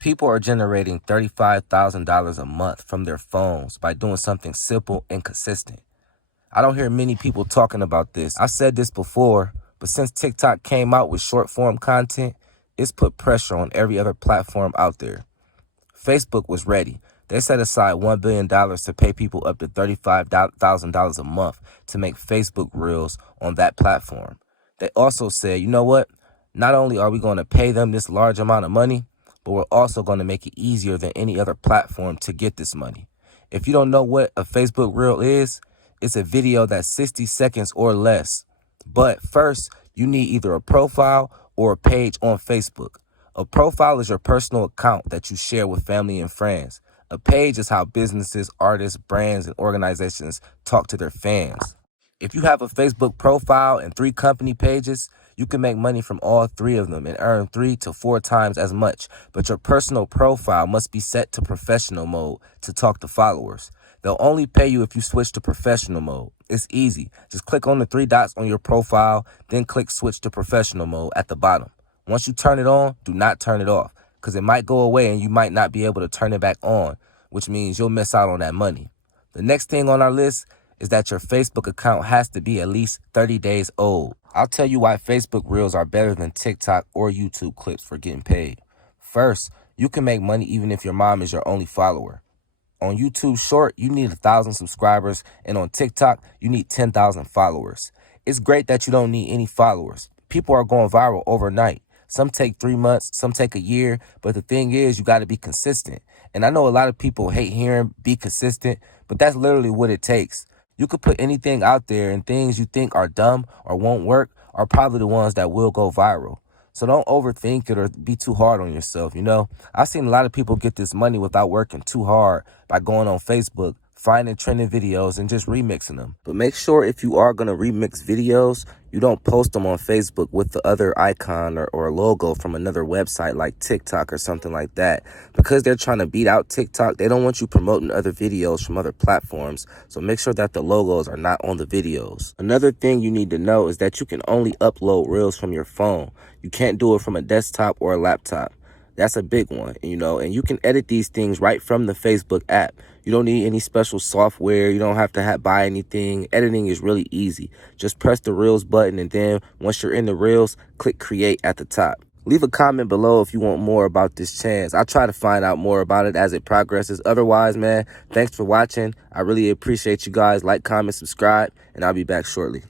People are generating $35,000 a month from their phones by doing something simple and consistent. I don't hear many people talking about this. I've said this before, but since TikTok came out with short form content, it's put pressure on every other platform out there. Facebook was ready. They set aside $1 billion to pay people up to $35,000 a month to make Facebook Reels on that platform. They also said, you know what? Not only are we going to pay them this large amount of money, but we're also going to make it easier than any other platform to get this money. If you don't know what a Facebook Reel is, it's a video that's 60 seconds or less. But first, you need either a profile or a page on Facebook. A profile is your personal account that you share with family and friends. A page is how businesses, artists, brands, and organizations talk to their fans. If you have a Facebook profile and 3 company pages, you can make money from all 3 of them and earn 3 to 4 times as much. But your personal profile must be set to professional mode to talk to followers. They'll only pay you if you switch to professional mode. It's easy. Just click on the 3 dots on your profile, then click switch to professional mode at the bottom. Once you turn it on, do not turn it off, because it might go away and you might not be able to turn it back on, which means you'll miss out on that money. The next thing on our list is that your Facebook account has to be at least 30 days old. I'll tell you why Facebook Reels are better than TikTok or YouTube clips for getting paid. First, you can make money even if your mom is your only follower. On YouTube Short, you need 1,000 subscribers, and on TikTok, you need 10,000 followers. It's great that you don't need any followers. People are going viral overnight. Some take 3 months, some take a year, but the thing is, you got to be consistent. And I know a lot of people hate hearing be consistent, but that's literally what it takes. You could put anything out there, and things you think are dumb or won't work are probably the ones that will go viral. So don't overthink it or be too hard on yourself, you know? I've seen a lot of people get this money without working too hard by going on Facebook, finding trending videos, and just remixing them. But make sure if you are going to remix videos, you don't post them on Facebook with the other icon or logo from another website like TikTok or something like that. Because they're trying to beat out TikTok, they don't want you promoting other videos from other platforms. So make sure that the logos are not on the videos. Another thing you need to know is that you can only upload Reels from your phone. You can't do it from a desktop or a laptop. That's a big one, you know, and you can edit these things right from the Facebook app. You don't need any special software. You don't have to buy anything. Editing is really easy. Just press the Reels button, and then once you're in the Reels, click create at the top. Leave a comment below if you want more about this chance. I'll try to find out more about it as it progresses. Otherwise, man, thanks for watching. I really appreciate you guys. Like, comment, subscribe, and I'll be back shortly.